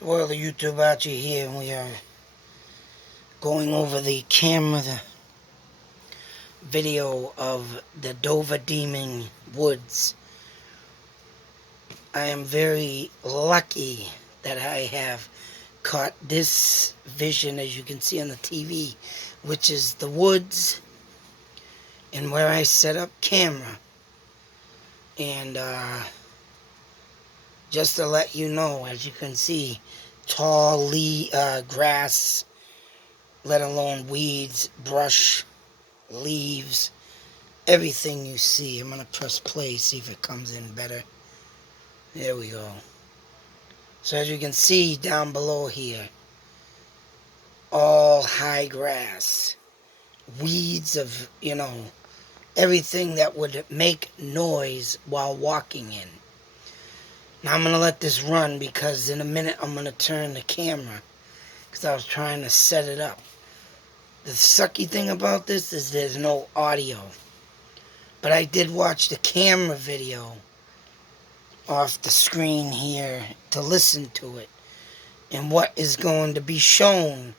So, well, the YouTube Archie here, and we are going over the camera, the video of the Dover Demon Woods. I am very lucky that I have caught this vision, as you can see on the TV, which is the woods and where I set up camera. And just to let you know, as you can see, tall grass, let alone weeds, brush, leaves, everything you see. I'm going to press play, see if it comes in better. There we go. So as you can see down below here, all high grass, weeds of, everything that would make noise while walking in. Now I'm going to let this run because in a minute I'm going to turn the camera because I was trying to set it up. The sucky thing about this is there's no audio. But I did watch the camera video off the screen here to listen to it. And what is going to be shown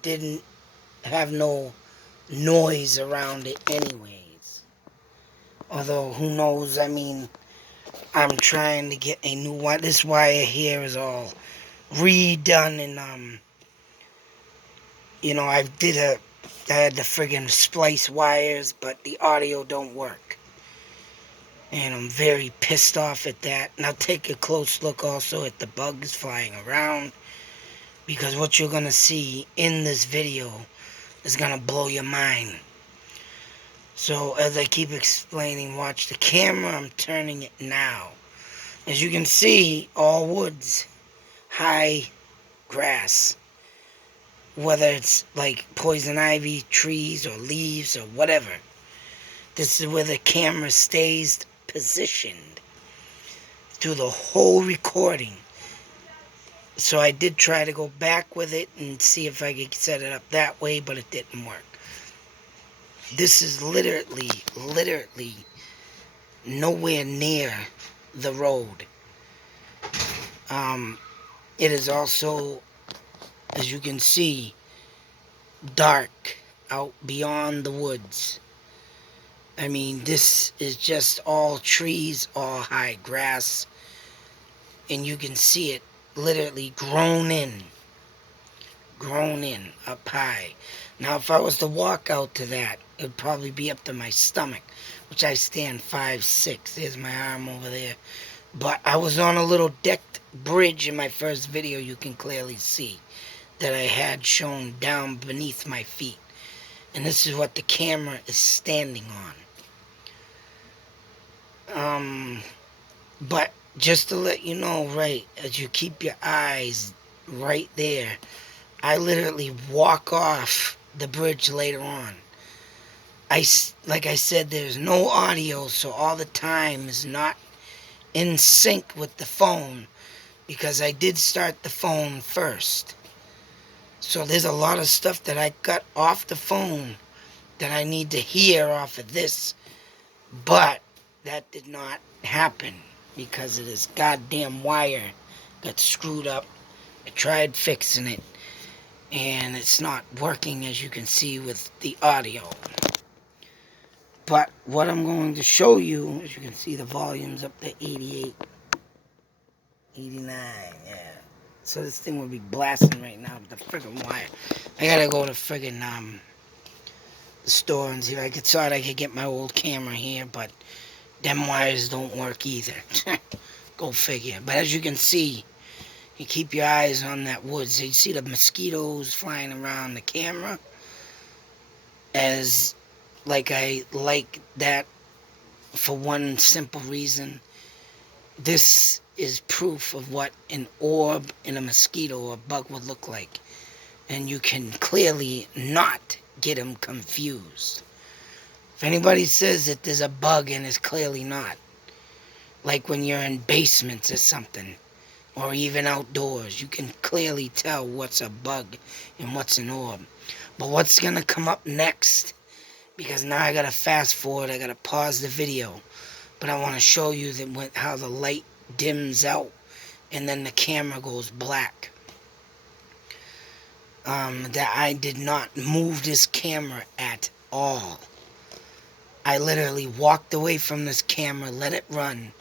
didn't have no noise around it anyways. Although, who knows, I'm trying to get a new one. This wire here is all redone and, I had the friggin' splice wires, but the audio don't work. And I'm very pissed off at that. Now take a close look also at the bugs flying around, because what you're going to see in this video is going to blow your mind. So as I keep explaining, watch the camera. I'm turning it now. As you can see, all woods, high grass. Whether it's like poison ivy, trees, or leaves, or whatever. This is where the camera stays positioned through the whole recording. So I did try to go back with it and see if I could set it up that way, but it didn't work. This is literally nowhere near the road. It is also, as you can see, dark out beyond the woods. This is just all trees, all high grass, and you can see it literally grown in up high. Now if I was to walk out to that, it would probably be up to my stomach, which I stand 5'6". There's my arm over there. But I was on a little decked bridge in my first video, you can clearly see, that I had shown down beneath my feet. And this is what the camera is standing on. But just to let you know, right, as you keep your eyes right there, I literally walk off the bridge later on. Like I said, there's no audio, so all the time is not in sync with the phone, because I did start the phone first. So there's a lot of stuff that I got off the phone that I need to hear off of this. But that did not happen because of this goddamn wire got screwed up. I tried fixing it and it's not working, as you can see with the audio. But what I'm going to show you, as you can see, the volume's up to 88, 89, yeah. So this thing would be blasting right now with the friggin' wire. I gotta go to friggin' the store and see if I thought I could get my old camera here, but them wires don't work either. Go figure. But as you can see, you keep your eyes on that woods. You see the mosquitoes flying around the camera. As I like that for one simple reason. This is proof of what an orb in a mosquito or bug would look like. And you can clearly not get them confused. If anybody says that there's a bug and it's clearly not, like when you're in basements or something, or even outdoors, you can clearly tell what's a bug and what's an orb. But what's going to come up next, because now I got to fast forward, I got to pause the video, but I want to show you how the light dims out and then the camera goes black. That I did not move this camera at all. I literally walked away from this camera, let it run,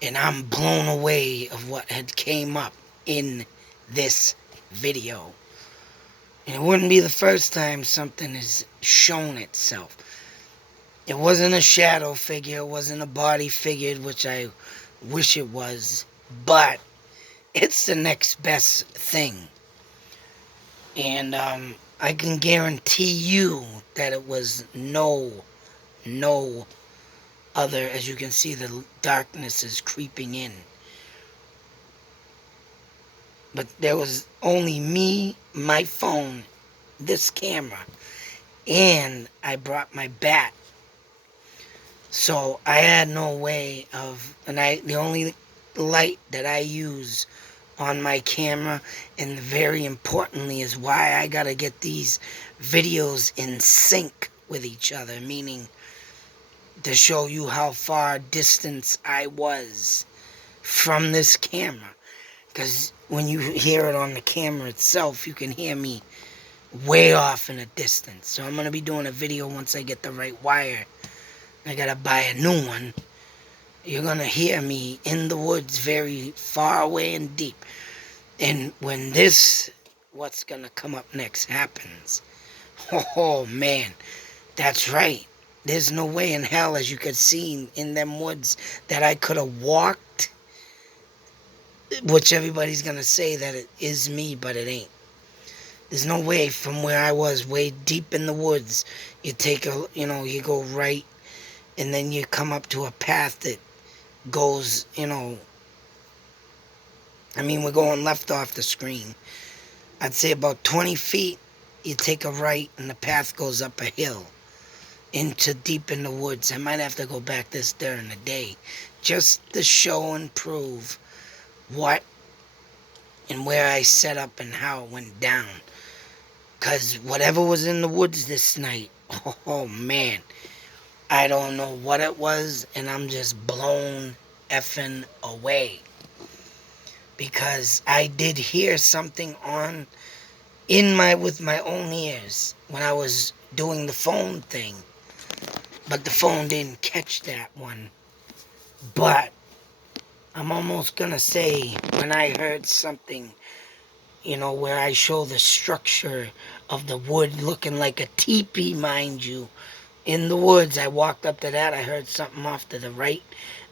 and I'm blown away of what had came up in this video. And it wouldn't be the first time something has shown itself. It wasn't a shadow figure, it wasn't a body figure, which I wish it was, but it's the next best thing. And I can guarantee you that it was no other. As you can see, the darkness is creeping in. But there was only me, my phone, this camera, and I brought my bat. So I had no way of, the only light that I use on my camera, and very importantly, is why I gotta get these videos in sync with each other, meaning to show you how far distance I was from this camera. Because when you hear it on the camera itself, you can hear me way off in a distance. So I'm going to be doing a video once I get the right wire. I got to buy a new one. You're going to hear me in the woods very far away and deep. And when this, what's going to come up next, happens, oh man, that's right. There's no way in hell, as you could see in them woods, that I could have walked, which everybody's going to say that it is me, but it ain't. There's no way from where I was, way deep in the woods, you take a, you go right, and then you come up to a path that goes, we're going left off the screen. I'd say about 20 feet, you take a right, and the path goes up a hill into deep in the woods. I might have to go back this during the day just to show and prove what and where I set up and how it went down. Because whatever was in the woods this night, oh man, I don't know what it was, and I'm just blown effing away. Because I did hear something with my own ears when I was doing the phone thing. But the phone didn't catch that one. But I'm almost gonna say when I heard something, where I show the structure of the wood looking like a teepee, mind you, in the woods. I walked up to that. I heard something off to the right.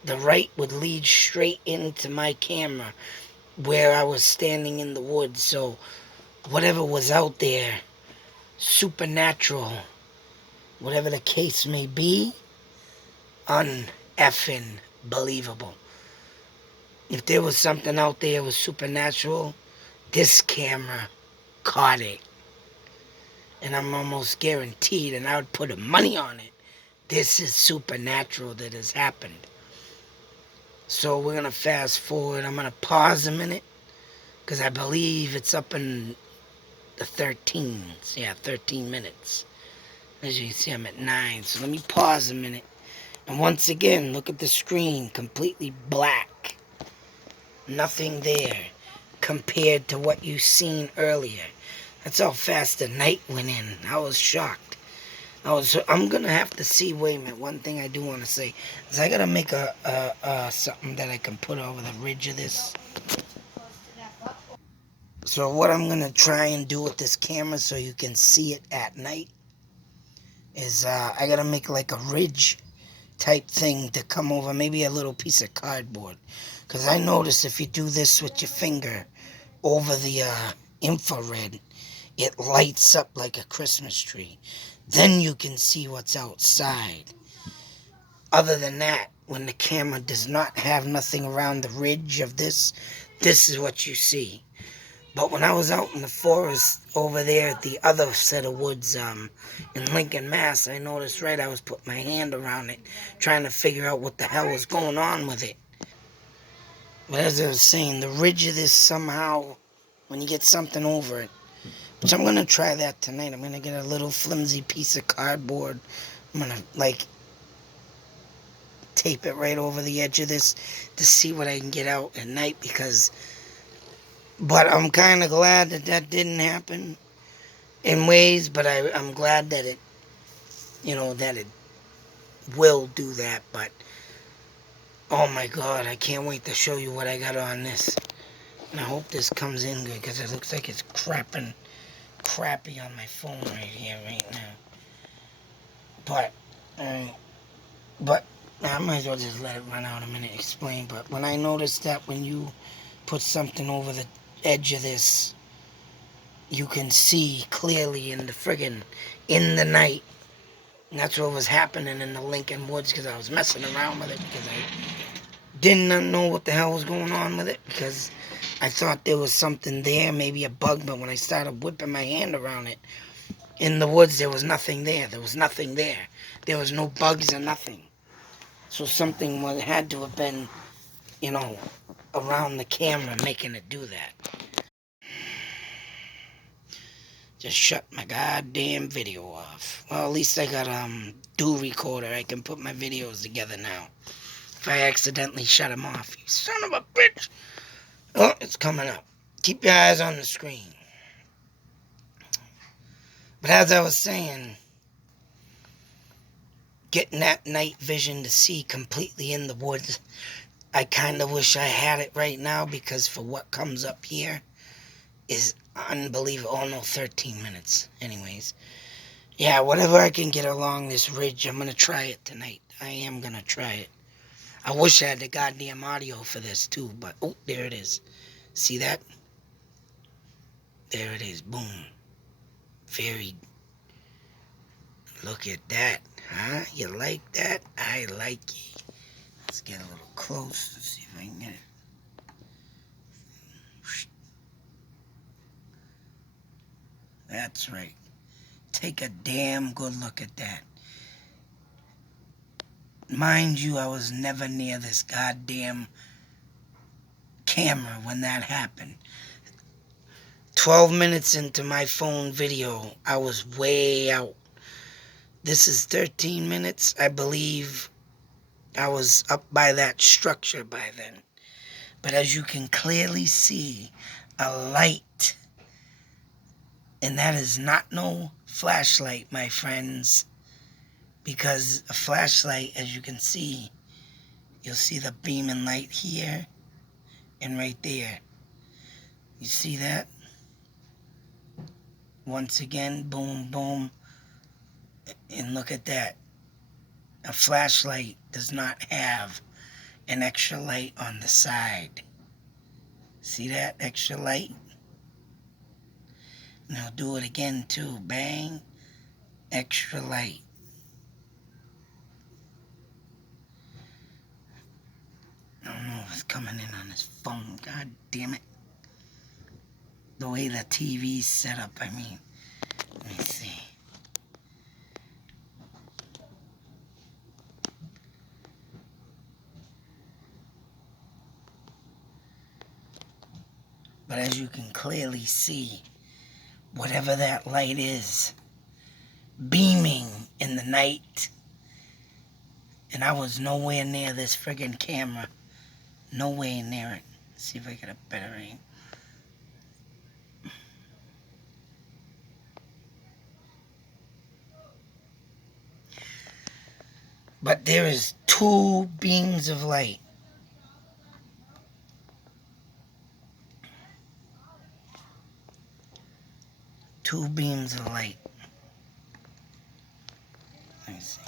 The right would lead straight into my camera where I was standing in the woods. So whatever was out there, supernatural, whatever the case may be, un-effing believable. If there was something out there that was supernatural, this camera caught it. And I'm almost guaranteed, and I would put money on it, this is supernatural that has happened. So we're going to fast forward. I'm going to pause a minute, because I believe it's up in the 13s. Yeah, 13 minutes. As you can see, I'm at 9. So let me pause a minute. And once again, look at the screen, completely black. Nothing there compared to what you seen earlier. That's how fast the night went in. I was shocked. I'm gonna have to see. Wait a minute. One thing I do want to say is I gotta make something that I can put over the ridge of this. So what I'm gonna try and do with this camera so you can see it at night is I gotta make like a ridge type thing to come over, maybe a little piece of cardboard. Because I notice if you do this with your finger over the infrared, it lights up like a Christmas tree. Then you can see what's outside. Other than that, when the camera does not have nothing around the ridge of this is what you see. But when I was out in the forest over there at the other set of woods in Lincoln, Mass, I noticed I was putting my hand around it, trying to figure out what the hell was going on with it. But as I was saying, the ridge of this somehow, when you get something over it, which I'm going to try that tonight. I'm going to get a little flimsy piece of cardboard. I'm going to, tape it right over the edge of this to see what I can get out at night but I'm kind of glad that that didn't happen in ways, but I'm glad that that it will do that. But oh my God, I can't wait to show you what I got on this. And I hope this comes in good because it looks like it's crappy on my phone right here, right now. But I might as well just let it run out a minute, explain. But when I noticed that when you put something over the edge of this, you can see clearly in the night. And that's what was happening in the Lincoln Woods because I was messing around with it because I did not know what the hell was going on with it because I thought there was something there, maybe a bug, but when I started whipping my hand around it, in the woods there was nothing there. There was nothing there. There was no bugs or nothing. So something had to have been, around the camera making it do that. Just shut my goddamn video off. Well, at least I got do recorder. I can put my videos together now. If I accidentally shut them off, you son of a bitch. Oh, it's coming up. Keep your eyes on the screen. But as I was saying, getting that night vision to see completely in the woods, I kind of wish I had it right now because for what comes up here is unbelievable. Oh no, 13 minutes. Anyways. Yeah, whatever I can get along this ridge, I'm going to try it tonight. I am going to try it. I wish I had the goddamn audio for this too, but oh, there it is. See that? There it is. Boom. Very. Look at that. Huh? You like that? I like it. Let's get a little close. Let's see if I can get it. That's right. Take a damn good look at that. Mind you, I was never near this goddamn camera when that happened. 12 minutes into my phone video, I was way out. This is 13 minutes. I believe I was up by that structure by then. But as you can clearly see, a light. And that is not no flashlight, my friends. Because a flashlight, as you can see, you'll see the beaming light here and right there. You see that? Once again, boom, boom. And look at that. A flashlight does not have an extra light on the side. See that extra light? And I'll do it again too. Bang. Extra light. I don't know if it's coming in on his phone. God damn it. The way the TV's set up, I mean. Let me see. But as you can clearly see, whatever that light is, beaming in the night. And I was nowhere near this friggin' camera. Nowhere near it. Let's see if I get a better aim. But there is 2 beams of light. Two beams of light. Let me see.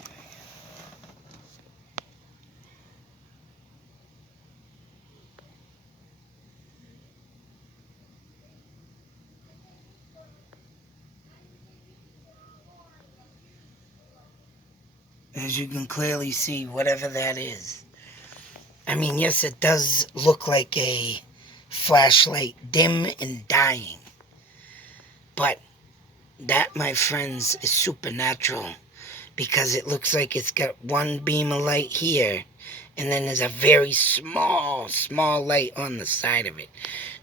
As you can clearly see, whatever that is. I mean, yes, it does look like a flashlight, dim and dying. But that, my friends, is supernatural. Because it looks like it's got one beam of light here. And then there's a very small light on the side of it.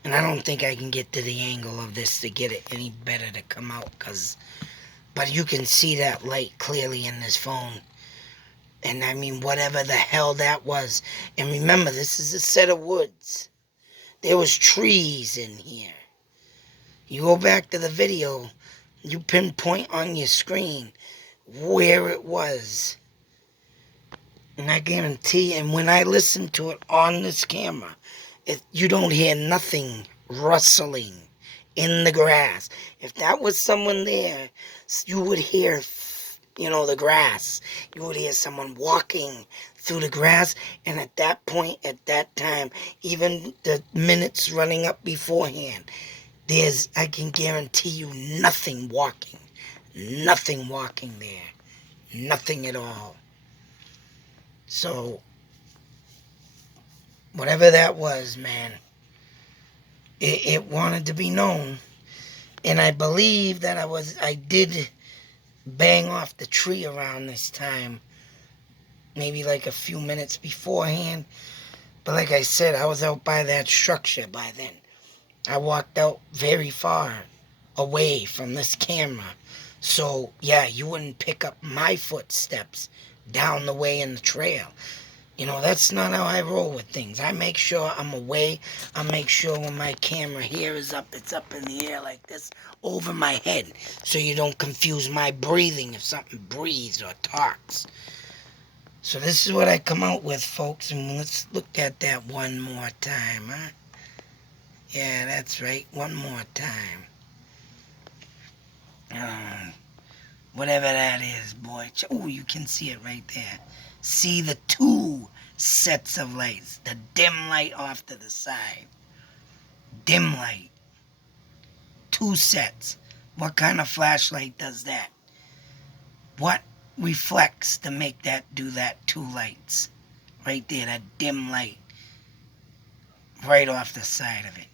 And I don't think I can get to the angle of this to get it any better to come out. But you can see that light clearly in this phone. And I mean, whatever the hell that was. And remember, this is a set of woods. There was trees in here. You go back to the video, you pinpoint on your screen where it was. And I guarantee, and when I listen to it on this camera, you don't hear nothing rustling in the grass. If that was someone there, you would hear, the grass. You would hear someone walking through the grass. And at that point, at that time, even the minutes running up beforehand, I can guarantee you, nothing walking. Nothing walking there. Nothing at all. So, whatever that was, man, it wanted to be known. And I believe that I did bang off the tree around this time, maybe like a few minutes beforehand. But like I said, I was out by that structure by then. I walked out very far away from this camera. So, yeah, you wouldn't pick up my footsteps down the way in the trail. That's not how I roll with things. I make sure I'm away. I make sure when my camera here is up, it's up in the air like this over my head, so you don't confuse my breathing if something breathes or talks. So this is what I come out with, folks, and let's look at that one more time, huh? Yeah, that's right, one more time. Whatever that is, boy. Oh, you can see it right there. See the two sets of lights. The dim light off to the side. Dim light. Two sets. What kind of flashlight does that? What reflects to make that do that? Two lights. Right there, that dim light. Right off the side of it.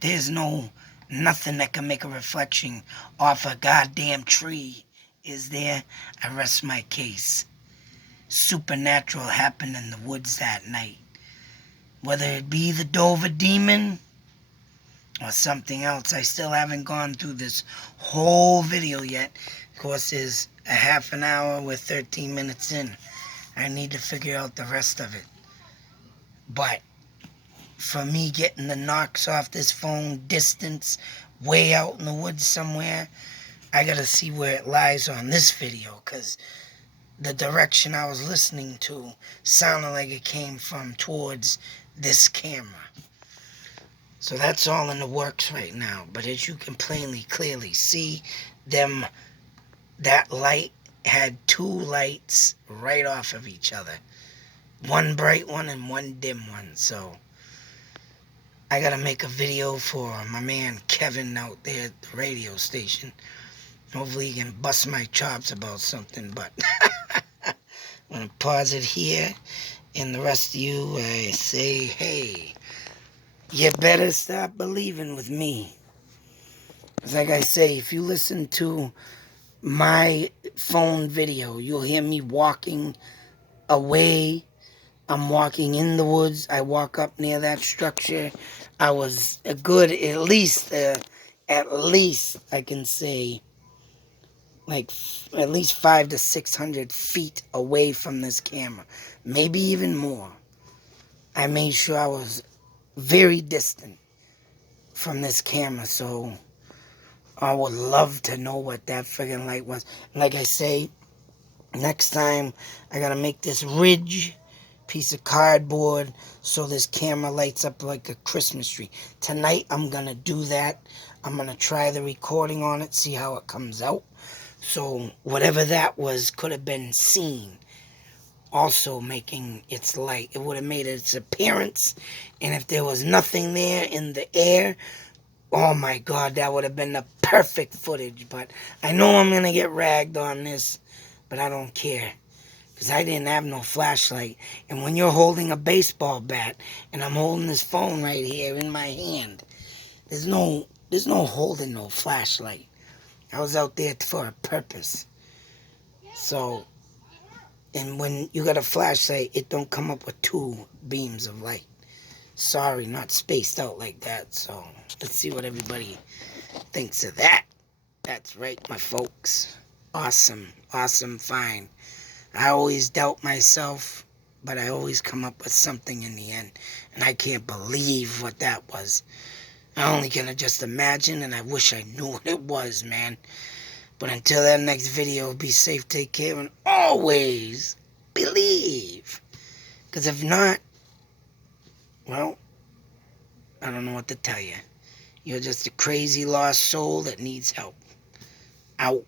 There's nothing that can make a reflection off a goddamn tree, is there? I rest my case. Supernatural happened in the woods that night. Whether it be the Dover demon or something else, I still haven't gone through this whole video yet. Of course, there's a half an hour, we're 13 minutes in. I need to figure out the rest of it. But for me getting the knocks off this phone distance, way out in the woods somewhere, I gotta see where it lies on this video, because the direction I was listening to sounded like it came from towards this camera. So that's all in the works right now. But as you can clearly see, that light had two lights right off of each other. One bright one and one dim one. So I gotta make a video for my man Kevin out there at the radio station. Hopefully he can bust my chops about something, but I'm gonna pause it here. And the rest of you, I say, hey, you better stop believing with me. It's like I say, if you listen to my phone video, you'll hear me walking away. I'm walking in the woods. I walk up near that structure. I was a good, at least I can say, like at least 500 to 600 feet away from this camera. Maybe even more. I made sure I was very distant from this camera, so I would love to know what that friggin' light was. Like I say, next time I gotta make this ridge piece of cardboard so this camera lights up like a Christmas tree. Tonight I'm gonna do that. I'm gonna try the recording on it, see how it comes out. So whatever that was could have been seen, also making its light. It would have made its appearance, and if there was nothing there in the air, oh my God, that would have been the perfect footage. But I know I'm going to get ragged on this, but I don't care, because I didn't have no flashlight. And when you're holding a baseball bat, and I'm holding this phone right here in my hand, there's no holding no flashlight. I was out there for a purpose. So, and when you got a flashlight, it don't come up with two beams of light. Sorry, not spaced out like that. So, let's see what everybody thinks of that. That's right, my folks. Awesome. Awesome find. I always doubt myself, but I always come up with something in the end. And I can't believe what that was. I only can just imagine, and I wish I knew what it was, man. But until that next video, be safe, take care, and always believe. Because if not, well, I don't know what to tell you. You're just a crazy lost soul that needs help. Out.